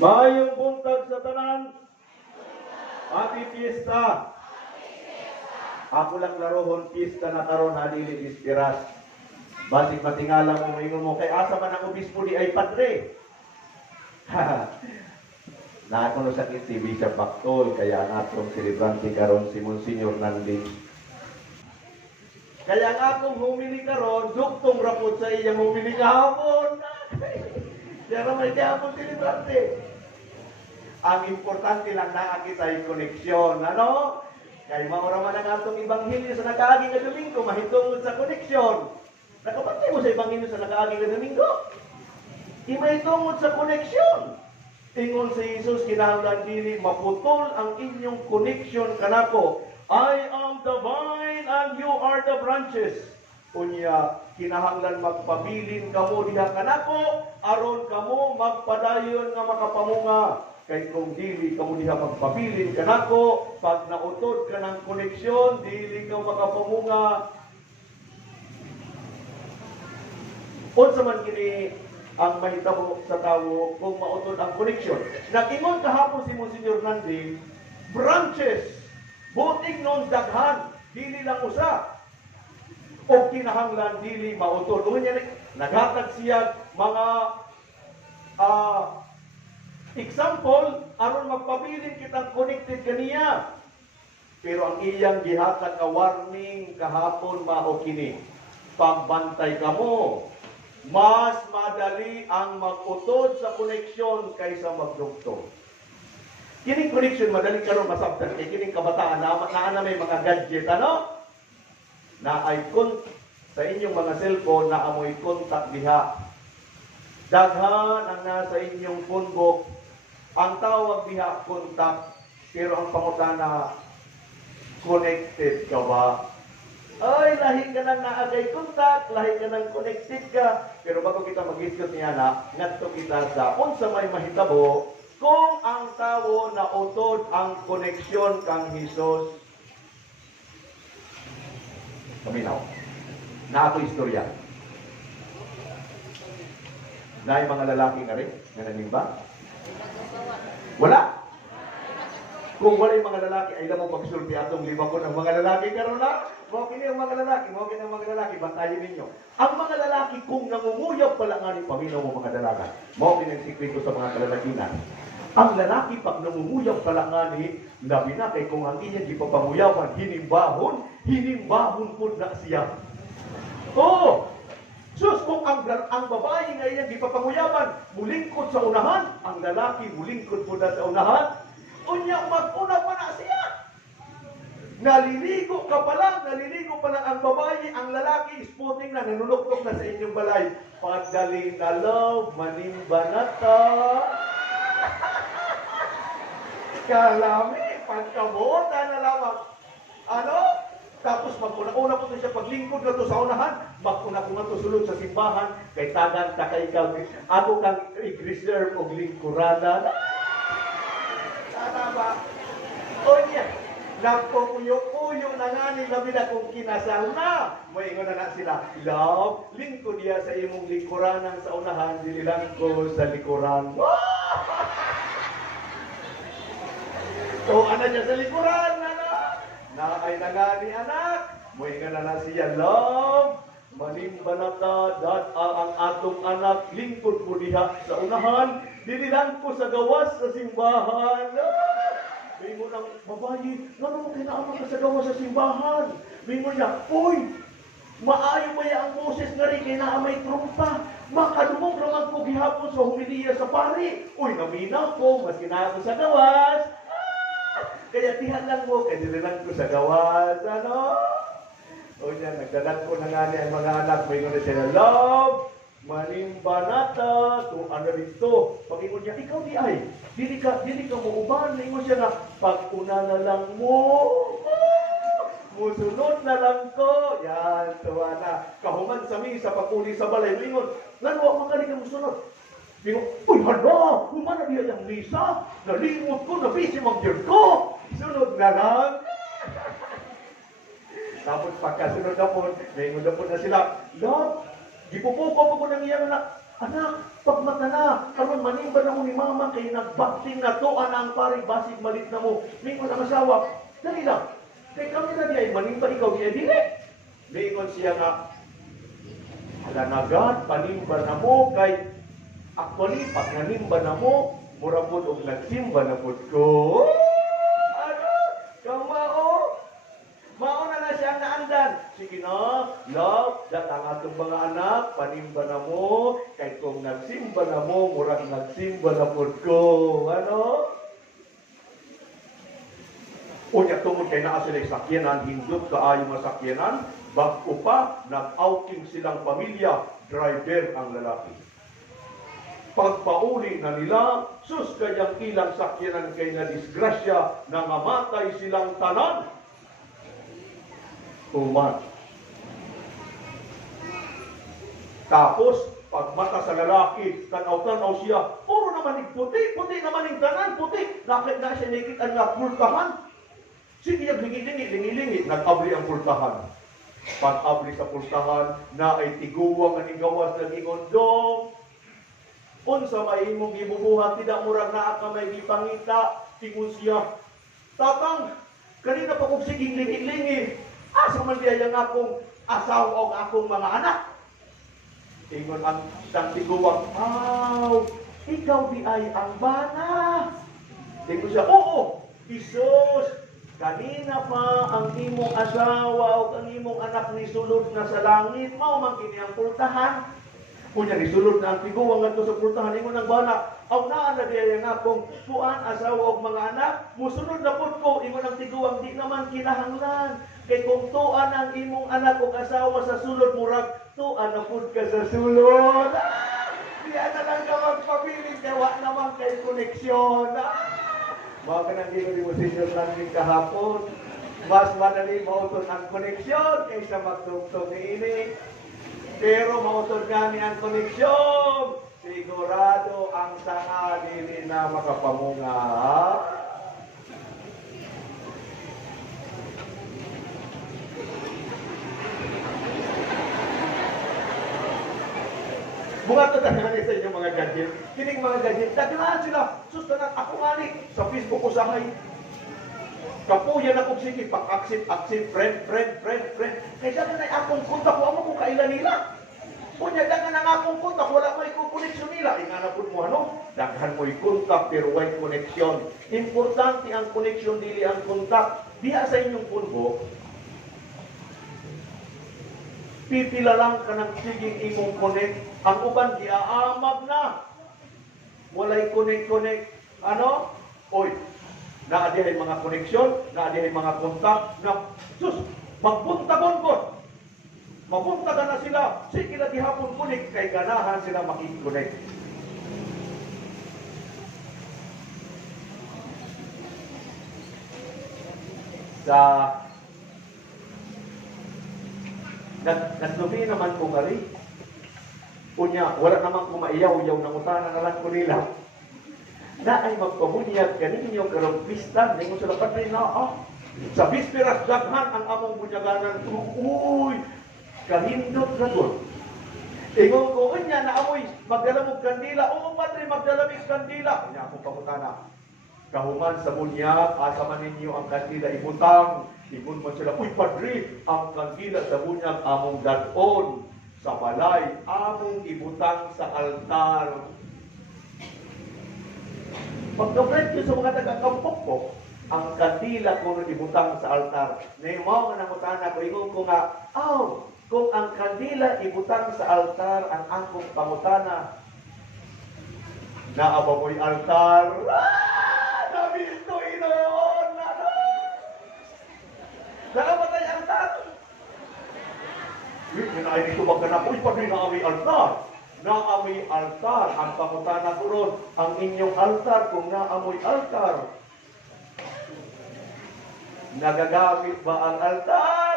Maayong buntag sa tanan. Happy Fiesta. Ako lang larohon Fiesta na karon adili ispiras. Basig matingala mo moingon mo kay asa man ang obispo di ay padre. Na ako no sakit si Bishop Bactol kaya ang atong celebrante karon si Monsignor Nanding. Kaya ang akong humili karon duktong rapod sa iyang humili kahapon. Kaya may kahapon celebrante. Ang importante lang na kita yung koneksyon, ano? Kaya maura man ang atong ibanghilyo sa nakaagi nga Domingo, mahitungod sa koneksyon. Nakapantay mo sa ibanghilyo sa nakaagi nga Domingo? Mahitungod sa koneksyon. Ingon si Jesus, kinahanglan dili maputol ang inyong koneksyon kanako. I am the vine and you are the branches. Unya, kinahanglan magpabilin kamo diha kanako, aron kamo magpadayon nga makapamunga. Kay kung dili ka mo diha magpabilin ka nako, pag nautod ka ng koneksyon, dili ka makapamunga. Unsa man kini ang mahitabo sa tawo kung mautod ang koneksyon. Nakingon kahapon si Monsignor Nanding, branches, buting non daghan, dili lang usa. O kinahanglan dili mautod. Unya naghatag siya mga example, aron magpabilin kitang connected kaniya. Pero ang iyang gihatag ka warning kahapon mao kini. Pagbantay kamo, mas madali ang magutod sa koneksyon kaysa magdugtong. Kining connection madali karon masabtan kay kining kabataan na may mga gadget ano? Na ay sa inyong mga cellphone na amoy contact diha. Daghan ang nasa inyong phone book. Ang tawag diha contact, pero ang pangutana, connected ka ba? Ay, lahi ka nang naagay contact, lahi ka nang connected ka. Pero bago kita mag-isgot niya na, ngadto kita sa unsa may mahitabo, kung ang tawo na utod ang koneksyon kang Hesus. Kaminaw. Na ako istorya. Na yung mga lalaki nga rin, nga nanimba. Wala. Kung wala yung mga lalaki, ay lamang pagsulpi atong lima ko ng mga lalaki karon na. Mo kini ang mga lalaki, bantayan ninyo. Ang mga lalaki kung nangunguyab pala nga ni paminaw mo mga dalaga. Mo kini ang sikreto sa mga kalalakinan. Ang lalaki pag nangunguyab pala nga ni labi na kay kung ang iya di papanguyaban hinimbahon pud na siya. Oh, sus, kung ang babae nga iyan di papanguyaban, mulingkod sa unahan, ang lalaki mulingkod po na sa unahan, unya mag-una pa na siya. Naliligo pa lang ang babae, ang lalaki, spotting na, nanunuktok na sa inyong balay. Pagdali na love, manimba na ta. Kalami, pagkabuta na lamang. Ano? Tapos maguna-una po siya paglingkod na to sa unahan, maguna ko na to sulod sa simbahan, kay tagan ta kay ikaw, ako kang i-reserve og lingkurada. Sana ba? O niya, nagpukuyo-kuyo na nga ni labi na kung kinasal na. May ingon na sila, love, lingkod diya sa imong lingkuranan sa unahan, dililan ko sa likuran. So, ano niya sa likuran, na ay nagani anak, mo'y nga na siya, love, manimba na ta, ang atong anak, lingkod po diha sa unahan, dinilang ko sa gawas sa simbahan. May mo ng babae, ano mo kinaama ka sa gawas sa simbahan? May mo niya, uy, maayo ba ang boses nga rin, kinaamay trumpa, makadumog naman ko gihapon sa humiliya sa pari. Uy, naminaw ko, mas kinaama sa gawas. Kaya tihan lang mo, kaya dinilang ko sa gawas, ano? O yan, nagdalag ko na nga niya ang mga anak, may nuna siya, love, manimba nata, to ano dito. Pag-ingon niya, ikaw di ay, dili ka mo uban, ingon siya na, pag-una na lang mo, musunod na lang ko. Yan, tuwa na. Kahuman sa misa, pag-uli sa balay, ingon, lalo, magaling ka musunod. Ingon, uy, hala, humana niya yung misa, nalimot ko, nabisi mag-year ko. Sunod na lang. Tapos pagkasunod na po, may ingon na po na sila, love, gipupuko po ko ng iyang anak. Anak, pagmata na, karon manimba na mo ni mama, kay nagbaksing na to, anang pare, basig malit na mo. Mingon ang asawa, dali lang. Kay kami na diya, manimba ikaw diya, dili. Mingon siya nga, ala na God, panimba na mo, kay actually, pag nanimba na mo, mura po og nagsimba na po ko. Ano? Kamao? Mao na siya ang naandan. Sige na, love, ang atong mga anak, panimba na mo, kay kung nagsimba na mo, murag nagsimba na po ko. Ano? Unya tungod kay naa sila sakyanan, hindot kaayo nga sakyanan, bago pa, nag-outing silang pamilya, driver ang lalaki. Pagpauli na nila, sus kayang ilang sakyanan kay na disgrasya, nangamatay silang tanan. Tuman. Tapos, pagmata sa lalaki, tanaw-tanaw siya, puro naman yung puti, puti naman yung tanan, puti. Nakit na siya nakita nga pultahan. Sige, lingi-lingi, nag-abli ang pultahan. Pag-abli sa pultahan, na ay tiguwang ang igawas ng ingondong. Unsa mahimong gibubuhat, tidak murag naa ka may gipangita, tingon siya, tatang, kanina pa kong siging lingi-lingi, asa man diya yung akong asawa o akong mga anak. Tingon ang isang tiguwang, ikaw di ay ang bana. Tingon siya, oo, Isus, kanina pa ang imong asawa o ang imong anak ni sulod na sa langit, mao man kini ang pultahan. Kunya ni sulod na ang tiguwang ngadto sa pultahan, ingon ang bana, aw naa na diya yang akong tuan asawa og mga anak, musunod na pud ko, ingon ang tiguwang, di naman kinahanglan. Kay kung tuan ang imong anak o asawa sa sulod, murag tuan na pud ka sa sulod. Diya na lang ka magpabiling, kaya wa naman kay koneksyon. Mga kanang mo senior lang din kahapon. Mas madali mauton ang koneksyon kaysa magtugtog ni ini. Pero mautod kami ang koneksyon. Sigurado ang sanga dili na makapamunga. Bukato tayo sa inyong mga gadget. Kining mga gadget, daglahan sila. Sustanan ako ngani sa Facebook ko sahay. Kapuyan ako sige, pag-accept, friend. Kaya dagan na akong kontak, wala mo kung kailan nila. Kunya, dagan na akong kontak, wala mo ikukoneksyon nila. Inganapon mo ano? Daghan mo ikontak, pero wala koneksyon. Importante ang koneksyon, dili ang kontak. Diha sa inyong punbo, pipila lang ka ng siging imong connect. Ang uban, diaamag na. Walay connect. Ano? Oy, naadihay mga koneksyon, naadihay mga kontak, na, sus, magpuntagon ko. Mapuntagan na sila, sige na dihapon kunik, kay ganahan sila makikonnect. Nagdumi naman ko nga rin. Unya, wala naman ko maiyaw-yaw na utana na lang ko nila. Na ay magpabunyag kaninyo karong pista, hindi mo sila patay na, Sa bisperas, daghan ang among bunyaganan. Uy, kahindot na doon. Ingon ko, unya, naamoy, magdala mong kandila. Oo, padre, magdala mong kandila. Unya, akong pangutana. Kahuman sa bunyag, asa man ninyo ang kandila ibutang. Ingon man sila, uy, padre, ang kandila sa bunyag, among dadon. Sa balay, among ibutang sa altar. Pagka-friend yun sa mga taga-kampok ko, ang kandila ko nung ibutang sa altar. Ngayon mo nga nangutana ko, ingon ko nga, kung ang kandila ibutang sa altar, ang akong pangutana, naaba mo'y altar, nabisto inoon, naaba tayo altar. Yun ay dito magkanap, uy, pag naamay altar. Naamoy altar, ang pangutana ko ron, ang inyong altar, kung naamoy altar, nagagamit ba ang altar?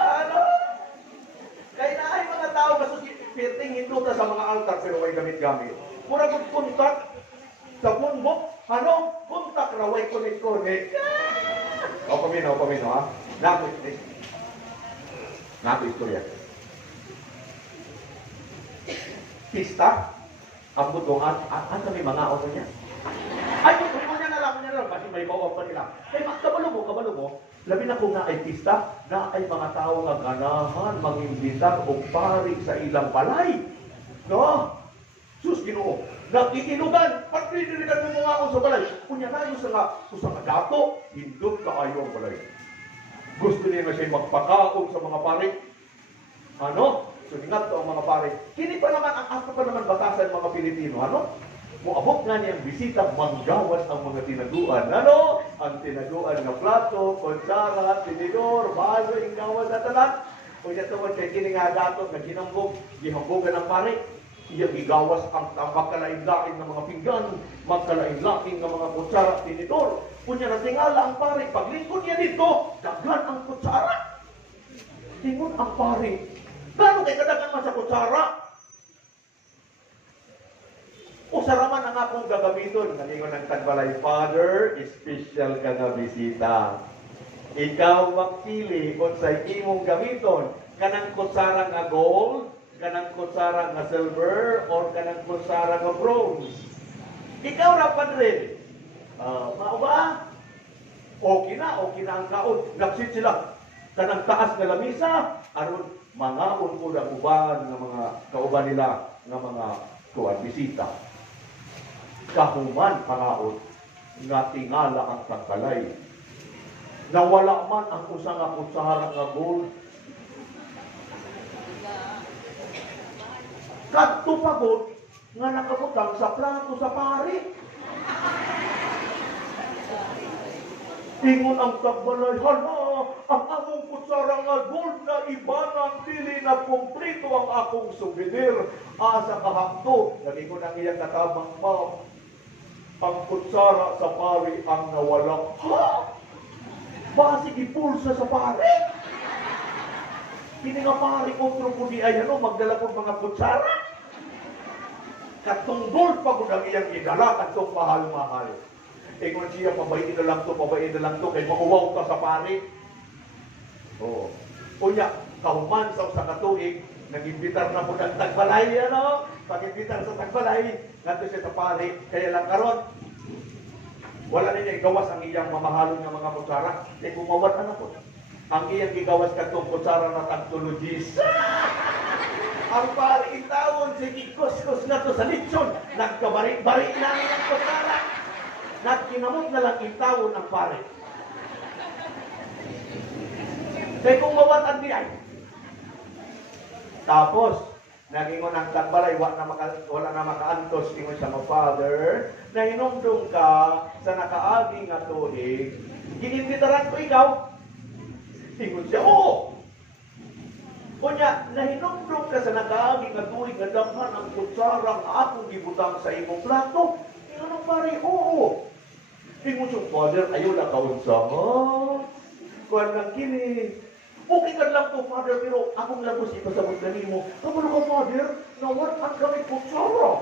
Ano? Kaya na ay mga tao, perting hinduta sa mga altar, pero may gamit-gamit. Mura kong kontak sa punbok, kontak na way connect. O pamino, ha? Naku istorya. pista, ang butong at may mga auto niya. Ay, kung mo niya na lang, kasi may bawang pa nila. Kaya kabalo mo, labi na kung na ay pista, na ay mga tao nga ganahan, mangimbitar o pari sa ilang balay. No? Sus, Ginoo. Nakikinugan, pagpiniligan mo mga ako sa balay. Kunya na yung sa dato, hindot ka ayaw ang balay. Gusto niya na siya magpakaon sa mga pari. Ano? Suningat to ang mga pari. Kini pa naman, ang ato pa naman batasan mga Pilipino. Ano? Muabot nga niyang bisita, manggawas ang mga tinaguan. Ano? Ang tinaguan na plato, kutsara, tinidor, baso, inggawas at talan. Kung niya tawad kay kini nga dato, na ginambog, gihambogan ng pari. Iyang igawas ang magkalain-lain ng mga pinggan, magkalain-lain ng mga kutsara, tinidor. Kung niya natingala ang pari, paglingkod niya dito, daghan ang kutsara. Tingon ang pari, gano'n kay kadagan man sa kutsara? O saraman ang akong gagamiton. Nalingon ng tagbalay, Father, special ka nga bisita. Ikaw magpili kung sa imong gamiton. Kanang kutsara nga gold, kanang kutsara nga silver, or kanang kutsara nga bronze. Ikaw ra, Padre. Mao ba? Okay na ang kaon. Nagsit sila. Kanang taas nga lamisa, aron mangaon ko na uban ng mga kauban nila ng mga kuwan bisita. Kahuman pangaon nga tingala ang tagbalay. Nawala man ang usa nga kutsara nga gold. Kadto pagod nga nakabutang sa plato sa pari. Ingon ang tagbalay, hala, ang among kutsara nga gold na ibanang dili na kumplito ang akong souvenir. Asa kahakto, nagingon ang iyang katabang ma'am. Ang kutsara sa pari ang nawala. Ha? Basig ipulsa sa pari? Kini nga pari kontro po di ay magdala po mga kutsara. Katong gold pa po ang iyang idala, katong mahal-mahal. Kung siya, pabayin na lang to, kay mauwaw ka sa pari. Oo. Kunya, kahuman sa katuig, nag-imbitar na po ng tagbalay, pag-imbitar sa tagbalay, nato siya sa pari, kaya lang karon, wala na niya igawas ang iyang mamahalon ng mga kutsara, kaya kumawat na po. Ang iyang igawas katong kutsara na tagtologis. Ang pari itawon, sige, kus-kus na to sa litsyon, nagkabari-bari lang ang kutsara. Nagkinamot na lang itawon ang pari. Kaya kung mawat ang diay. Tapos, nagingon ang tagbalay, wala na makaantos, ingon siya mo, Father, na hinumdum ka sa nakaagi nga tuig, ginimitaran ko ikaw. Ingon siya, oo. Kunya, nahinumdum ka sa nakaagi nga tuig, nga daghan ang kutsarang akong gibutang sa imong plato. Ingon ang pare, oo. Ingon siya, Father, ayaw na kaunsa. Kuwan lang kini. Okay ka lang to, Father, pero akong lagos ipasabot na mo. Kapag ka, Father, nawat ang gamit kutsara.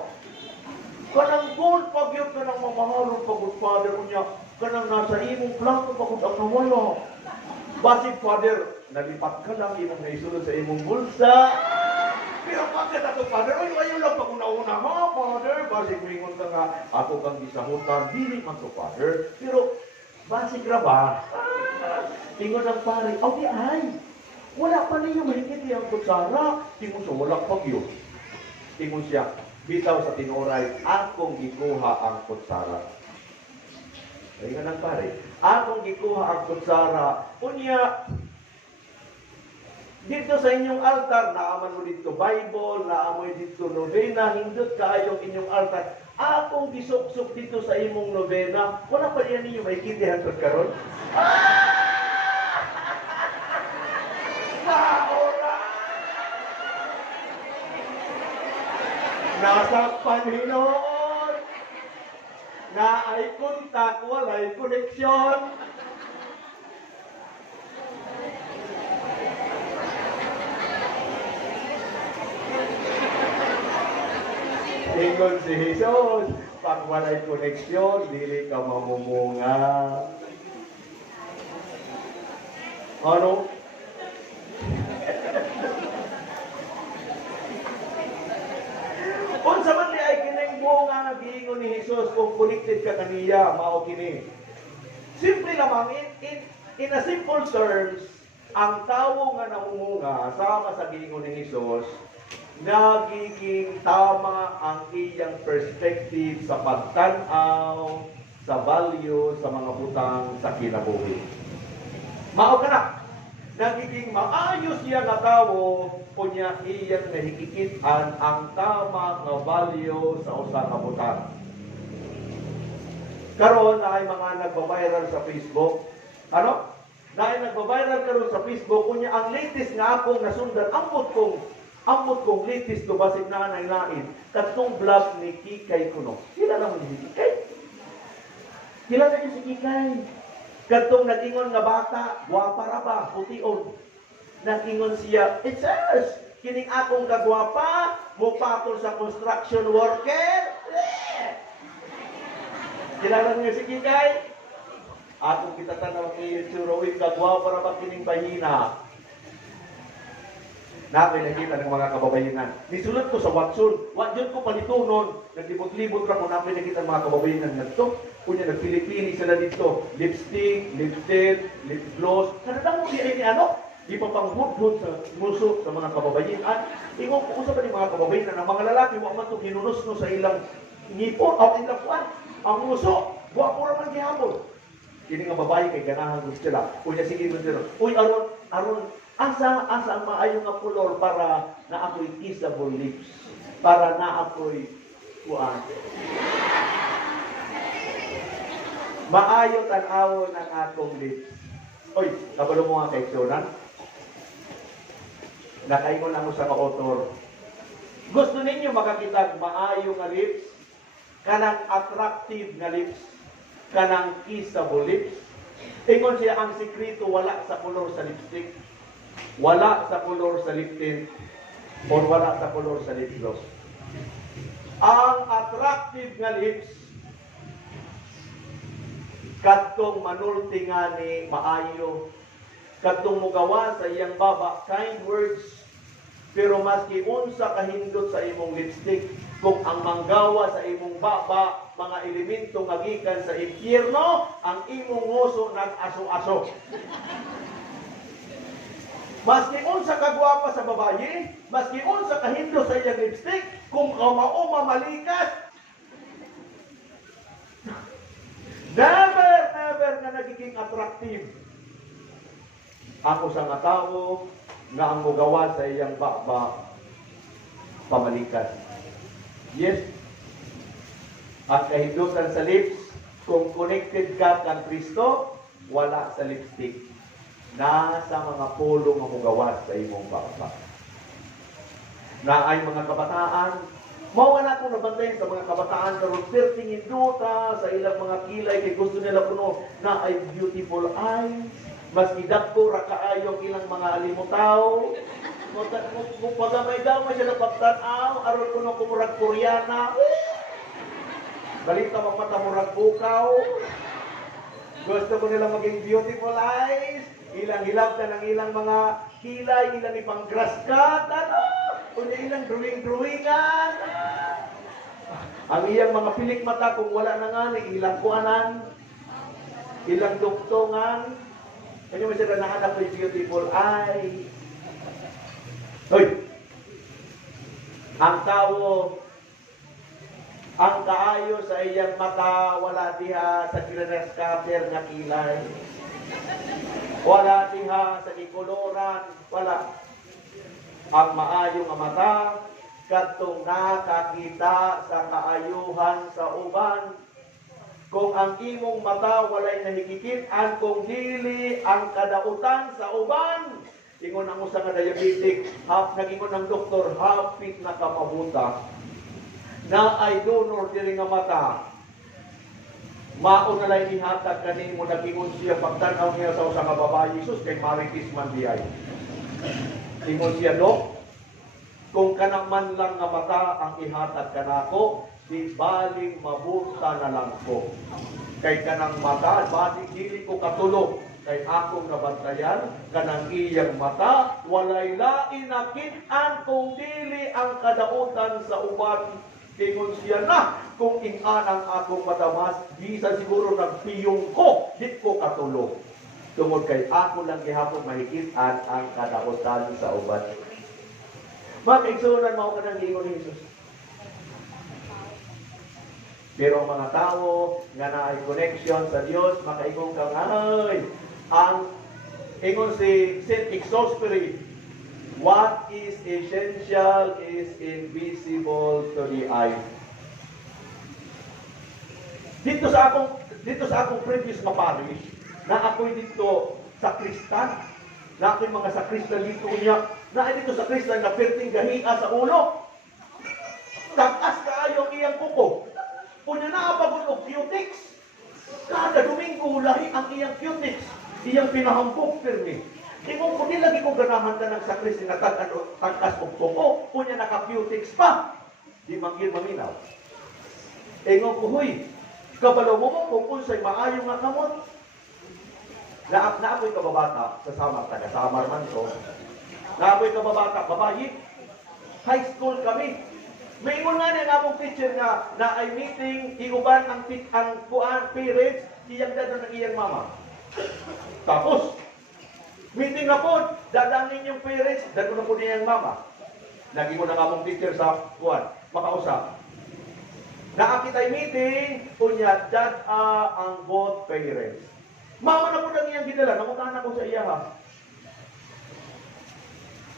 Kanang gold pagyot ka ng mamahalon pagod, Father, kunya, kanang nasa imong plato pagod ang nawala. Basig, Father, nalipat ka lang imong naisunod sa imong bulsa. Pero bakit ako, Father? Ayaw lang pag-una-una, ha, Father? Basig, mingon ka nga, ako kang gisahutan, dili man to, Father. Pero, basig ra ba? Tingon ng pare, okay ay, wala pa niya mahigit yung kutsara. Tingon siya, wala pag yun. Tingon siya, bitaw sa tinuray, akong gikuha ang kutsara. Tingon ng pare, akong gikuha ang kutsara. Unya, dito sa inyong altar, naaman mo dito Bible, naamoy dito novena, hindot kaayong inyong altar. Akong gisok-sok dito sa imong novena, wala pa riyan ninyo maikintihan ko karon. Nasa panhinon na ay kontak, walay koneksyon. Ingon si Jesus, pag walay koneksyon, dili ka mamumunga. Ano? giingon ni Jesus kung connected ka kaniya, mao kini. Simple lamang, in a simple terms, ang tawo nga namunga sama sa giingon ni Jesus, nagiging tama ang iyang perspective sa pagtanaw, sa value, sa mga butang sa kinabuhi. Mao ka na, nagiging maayos siya nga tawo, kunya iyang nahikikitan ang tama nga value sa usa ka butang. Karon na ay mga nagba-viral sa Facebook. Ano? Na ay nagba-viral karon sa Facebook kunya ang latest nga akong nasundan, ambot kong latest to basig na lain katong vlog ni Kikay Kuno. Sila naman ni Kikay. Kilala niyo si Kikay. Katong nag-ingon nga bata, gwapa ra ba, pution. Nag-ingon siya, it says, kining akong kagwapa, mupatol sa construction worker. Kilala niyo si Kikay? Akong kita tanong ni Churoy, kagwapa ra ba kining bahina? Nakita ng mga kababayanan. Nisulot ko sa Watson. Watson ko palitunon. Naglibot-libot ra ko nakita ng mga kababayanan nagto. Kunya nagpili-pili sila dito. Lipstick, lip tint, lip gloss. Kanadang mo di ay ni ano? Ipapanghudhud sa muso sa mga kababayanan. Ingon ko usap ni mga kababayanan ang mga lalaki wa man to ginunus no sa ilang ngipon o ilang kuan. Ang muso, wa ko ra man gihapon. Kini nga babae kay ganahan gusto sila. Kunya sige mo dito. Uy aron asa ang maayo nga kulor para na ako'y kissable lips, para na ako'y kuan. Maayo tan-awon ang akong lips. Oy, kabalo mo nga kay Sonan. Nakaingon ako sa ka-author. Gusto ninyo makakita maayo nga lips, kanang attractive nga lips, kanang kissable lips. Ingon siya ang sikreto wala sa kulor sa lipstick. Wala sa kolor sa lip tint o wala sa kolor sa lip gloss. Ang attractive nga lips kadtong manulti nga ni maayo, kadtong mugawa sa iyang baba kind words, pero maski unsa kahindot sa imong lipstick, kung ang manggawa sa imong baba mga elemento nga gikan sa impyerno, ang imong nguso nag-aso-aso. Maski unsa kagwapa sa babaye, maski unsa kahindo sa iyang lipstick, kung kamao mamalikas, never na nagiging attractive. Ako sa nga tao nga ang mugawa sa iyang baba pamalikas. Yes. At kahindutan sa lips, kung connected ka kang Kristo, wala sa lipstick. Nasa mga polo nga mugawas sa imong baba. Na ay mga kabataan, mao na akong nabantayan sa mga kabataan karon tingin duta sa ilang mga kilay kay gusto nila kuno na ay beautiful eyes, mas idakko ra kaayo ilang mga alimutaw. Mo pagamay daw siya na pagtan-aw aron kuno kumurag Koreana. Balita magmata murag bukaw. Gusto ko nila maging beautiful eyes. Ilang hilabtan ang ilang mga kilay, ilang ipang grass cut, kunya ilang drawing-drawingan. Ang iyang mga pilik mata kung wala na nga, ilang kuanan, ilang duktongan. Kanya mo siya nahanap ng beautiful eye. Hoy! Ang tao, ang kaayo sa iyang mata, wala diha sa grass cutter nga kilay. Wala diha sa ikoloran, wala. Ang maayo nga mata, kadtong nakakita sa kaayuhan sa uban. Kung ang imong mata walay nahikikitan, kung dili ang kadautan sa uban, ingon ang usa nga diabetic, nagingon ng doktor, hapit na kamabuta, na ay donor dili nga mata. Mao na lang ihatag kaning mo nagingon siya pagtanaw niya sa usa ka babae, Jesus kay maritis man diay. Ingon siya, Dok, kung kanang man lang nga mata ang ihatag kanako, di baling mabuta na lang ko. Kay kanang mata, baling dili ko katulog. Kay akong nabantayan, kanang iyang mata, walay lain nakitaan kung dili ang kadautan sa uban. Ingon siya na, kung ingan ang akong madamas, bisan siguro nagpiyong ko, di ko katulog. Tungod kay ako lang gihapon mahikitan ang kadaotan sa uban. Mga kaigsunan, mao ka nang ingon ni Jesus. Pero ang mga tao nga naay connection sa Dios, makaingon ka ay ang ingon si St. Exospery, what is essential is invisible to the eye. Dito sa akong previous maparish, na ako'y dito sa Kristan, na ako'y mga sakristan dito niya, na dito sa Kristan na perting gahiya sa ulo. Takas kaayo ang iyang kuko. Kunya na apagod og cutics. Kada Domingo lahi ang iyang cutics. Iyang pinahambok pirmi. Ingon ko di lagi ko ganahan ta ng sakristan na takas og kuko, kunya naka-cutics pa. Di manggil maminaw. Ingon ko, huy, kabalo mo kung unsay maayo nga kamot. Naapoy kababata sa Samar, taga-Samar man to. Naapoy kababata, babayi. High school kami. May ingon nga niya nga teacher nga na ay meeting, iuban ang kuan parents, iyang dado ng iyang mama. Tapos, meeting na po, dadanin yung parents, dado na po niya yung mama. Lagi mo na nga teacher sa kuan, makausap. Naakitay meeting, unya, dad ang both parents. Mama na po nang iyang gidala, namutahan ako sa iya ha.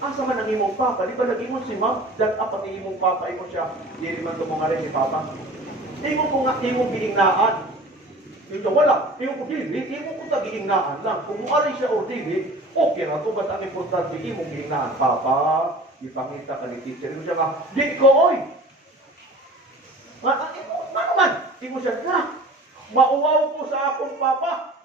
Asa man ang imong papa? Di ba nag-imong si ma'am? Dad pati imong papa, imong siya. Hindi man tumungari si papa. Imong ko nga, imong giingnaan. Ito wala. Imong ko dili, imong ko tagiingnaan lang. Kung muari siya o dili, okay na to. Basta ang importante, imong giingnaan. Papa, ipangita ka ni teacher. Imo siya nga, di ko, oy! Ano man? Imo siya, na, mauwaw ko sa akong papa.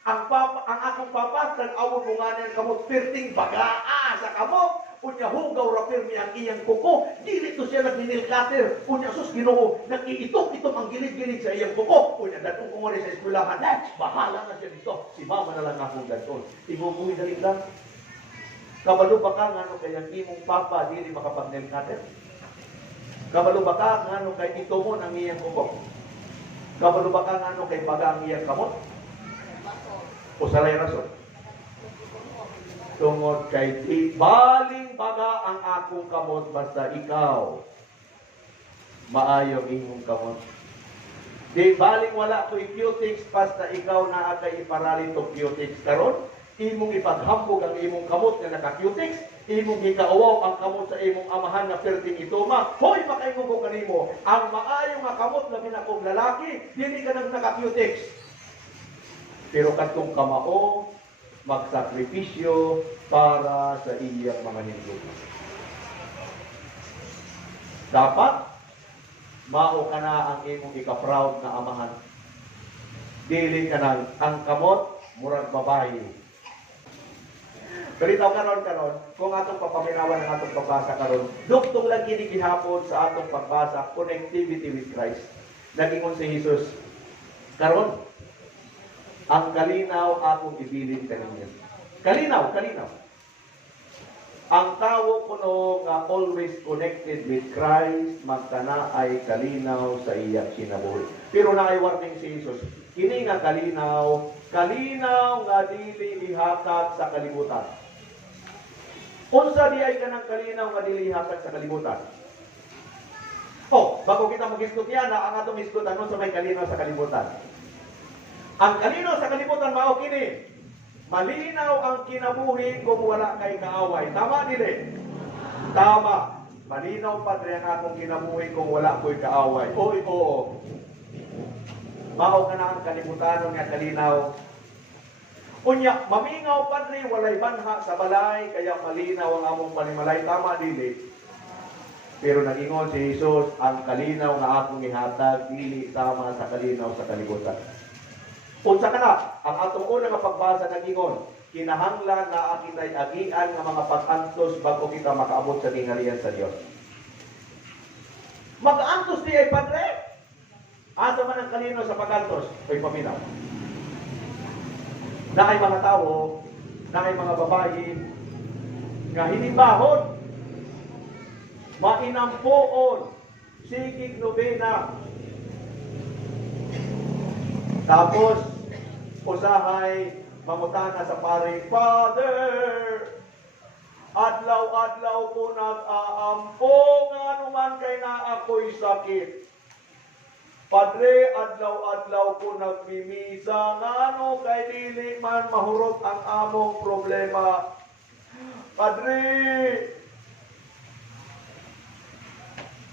Ang akong papa, nag-awon mo nga niyan kamot, perting bagaa sa kamot. Unya hugaw rapir mi ang iyang kuko. Dili to siya nagninilkater. Unya sus Ginoo, nag-iitok-itok ang gilid-gilid sa iyang kuko. Unya datong ko sa eskwelahan, bahala na siya dito. Si mama na lang akong ganton. Ibubuhi dali lang. Kabalo ba ka nga no kay ang imong papa dili makapagnilkater? Kabalo ba ka nga no kay ito mo ang iyang kuko? Kabalo ba ka nga no kay baga ang iyang kamot? O sa lay rason? Tungod kay baling baga ang akong kamot basta ikaw maayong imong kamot. Di baling wala ko'y cutics basta ikaw na agay iparalin to cutics karon. Imong ipaghambog ang imong kamot na naka-cutics. Imong gikauwaw ang kamot sa imong amahan na perting itoma. Hoy, makaingon ko kanimo, ang maayong nga kamot na minakong lalaki, dili ka nang naka-cutics. Pero katong kamao, magsakripisyo para sa iyang mga hinggit. Dapat, mao ka na ang imong ika-proud na amahan. Dili ka na ang kamot, murag babae. Balitaw karon, kung atong papaminawan ang atong pagbasa karon, duktong lang kini gihapon sa atong pagbasa, connectivity with Christ. Nagingon si Jesus, karon, ang kalinaw akong ibilin kaninyo. Kalinaw. Ang tao kuno nga always connected with Christ, magtana ay kalinaw sa iyang kinabuhi. Pero naay warning si Jesus, kini nga kalinaw nga dili ihatag sa kalibutan. Unsa di ay kanang kalinaw nga dili ihatag sa kalibutan? Bago kita mag-isgot yan, ang atong isgotan nun sa may kalinaw sa kalibutan. Ang kalinaw sa kalibutan mao kini. Malinaw ang kinabuhi kung wala kay kaaway. Tama dili? Tama. Malinaw pa rin ang akong kinabuhi kung wala ko'y kaaway. Oy, oo. Mao ka na ang kalibutan nga kalinaw. Unya, mamingaw pa rin, walay banha sa balay, kaya malinaw ang among panimalay. Tama dili? Pero nagingon si Jesus, ang kalinaw nga akong ihatag, dili tama sa kalinaw sa kalibutan. Unsa ka na, ang atong unang pagbasa nagingon, kinahanglan na akitay agian nga mga pag-antos bago kita makaabot sa tinghalian sa Dios. Mag-antos di ay padre? Asa man ang kalinaw sa pag-antos? Ay paminaw. Na ay mga tao, na ay mga babae, nga hinibahon, mainampoon, sigig nobena. Tapos, usahay, mamutana sa pare, Father, adlaw-adlaw ko nag-aampo, nga naman kay na ako'y sakit. Padre, adlaw-adlaw ko nagmimisa, ngano kay dili man mahurot ang among problema. Padre,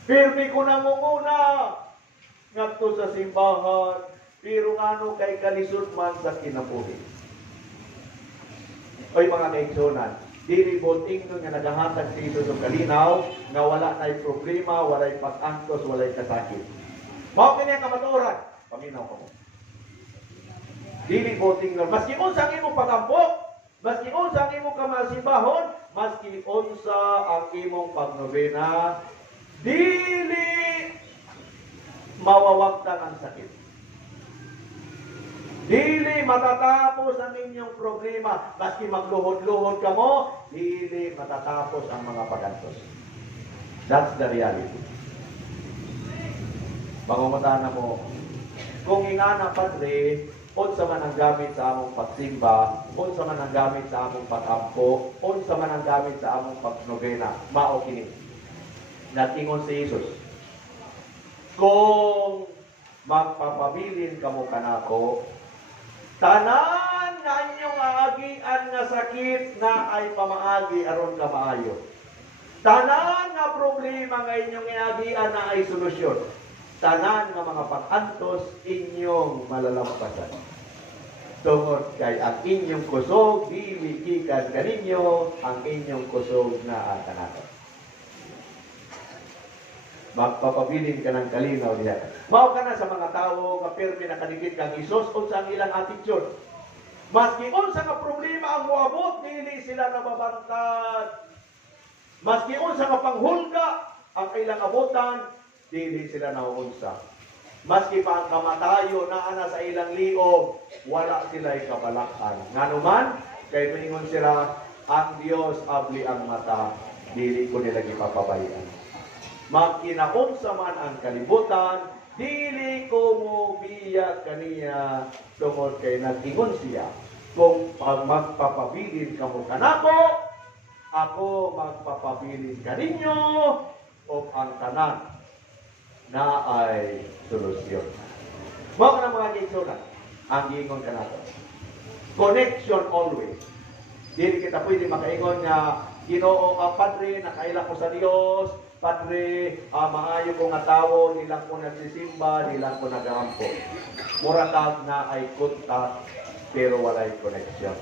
pirmi ko na muna ngadto sa simbahan, pero ngano kay kalisod man sa kinabuhi. Oy mga kaigsunan, dili boting nga nagahatag sa iso ng kalinaw, nga wala na'y problema, walay pag-antos, walay kasakit. Mao kini ang kamatuoran, paminaw ko mo. Dili boting nga, maski unsa ang imong pag-ambok, maski unsa ang imong kamasibahon, maski unsa ang imong pagnobena, dili mawawagtan ang sakit. Dili matatapos ang inyong problema, maski magluhod-luhod ka mo, dili matatapos ang mga pagantos. That's the reality. Mangungutana mo, kung ingana Padre, unsa man ang gamit sa among pagsimba, unsa man ang gamit sa among pag-ampo, unsa man ang gamit sa among pagnobena, mao kini. Natingon si Jesus, kung magpapabilin kamo kanako, tanan nga inyong aagian nga sakit na ay pamaagi aron ka maayo. Tanan nga problema nga inyong iagian na ay solusyon. Tanan nga mga pag-antos inyong malalampasan. Tungod kay ang inyong kusog, dili gikan kaninyo, ang inyong kusog na kanato. Magpapabilin ka ng kalinaw diyan. Mao ka na sa mga tao nga pirmi nakadikit kang Hesus unsa ang ilang attitude. Maski unsa nga problema ang moabot, dili sila nababantad. Maski unsa nga panghulga ang ilang abutan, dili sila nauunsa. Maski pa ang kamatayo naa na sa ilang liog, wala sila kabalakhan. Nganuman, kay mingon sila, ang Dios abli ang mata, dili ko nila gipapabayan. Magkinaunsa man ang kalibutan, dili ko mo biya kaniya tungod kay nag-ingon siya. Kung magpapabilin ka mo kanako, ako magpapabilin kaninyo, o ang tanan na ay solusyon. Mao na mga kaigsunan, ang giingon kanato. Connection always. Dili kita pwede makaingon nga Ginoo ang Padre, nakaila ko sa Dios, Padre, maayo ko nga tawo, nilang ko nagsisimba, nilang ko nagaampo. Muratag na ay kontak, pero walay connection.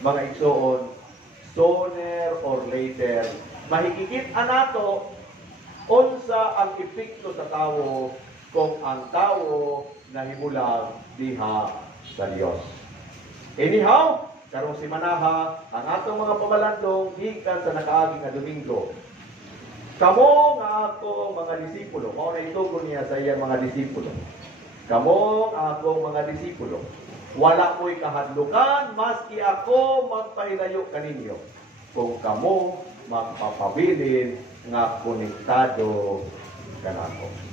Mga igsoon, sooner or later, mahigigit anato unsa ang epekto sa tawo kung ang tawo nahimulang diha sa Dios. Anyhow, karong si Manaha, ang atong mga pamalandong gikan sa nakaagi nga Domingo. Kamo nga atong mga disipulo, mao na itugon niya sa iyang mga disipulo. Kamo nga atong mga disipulo, wala mo'y kahadlukan maski ako magpahilayo kaninyo. Kung kamo magpapabilin nga konektado kanako.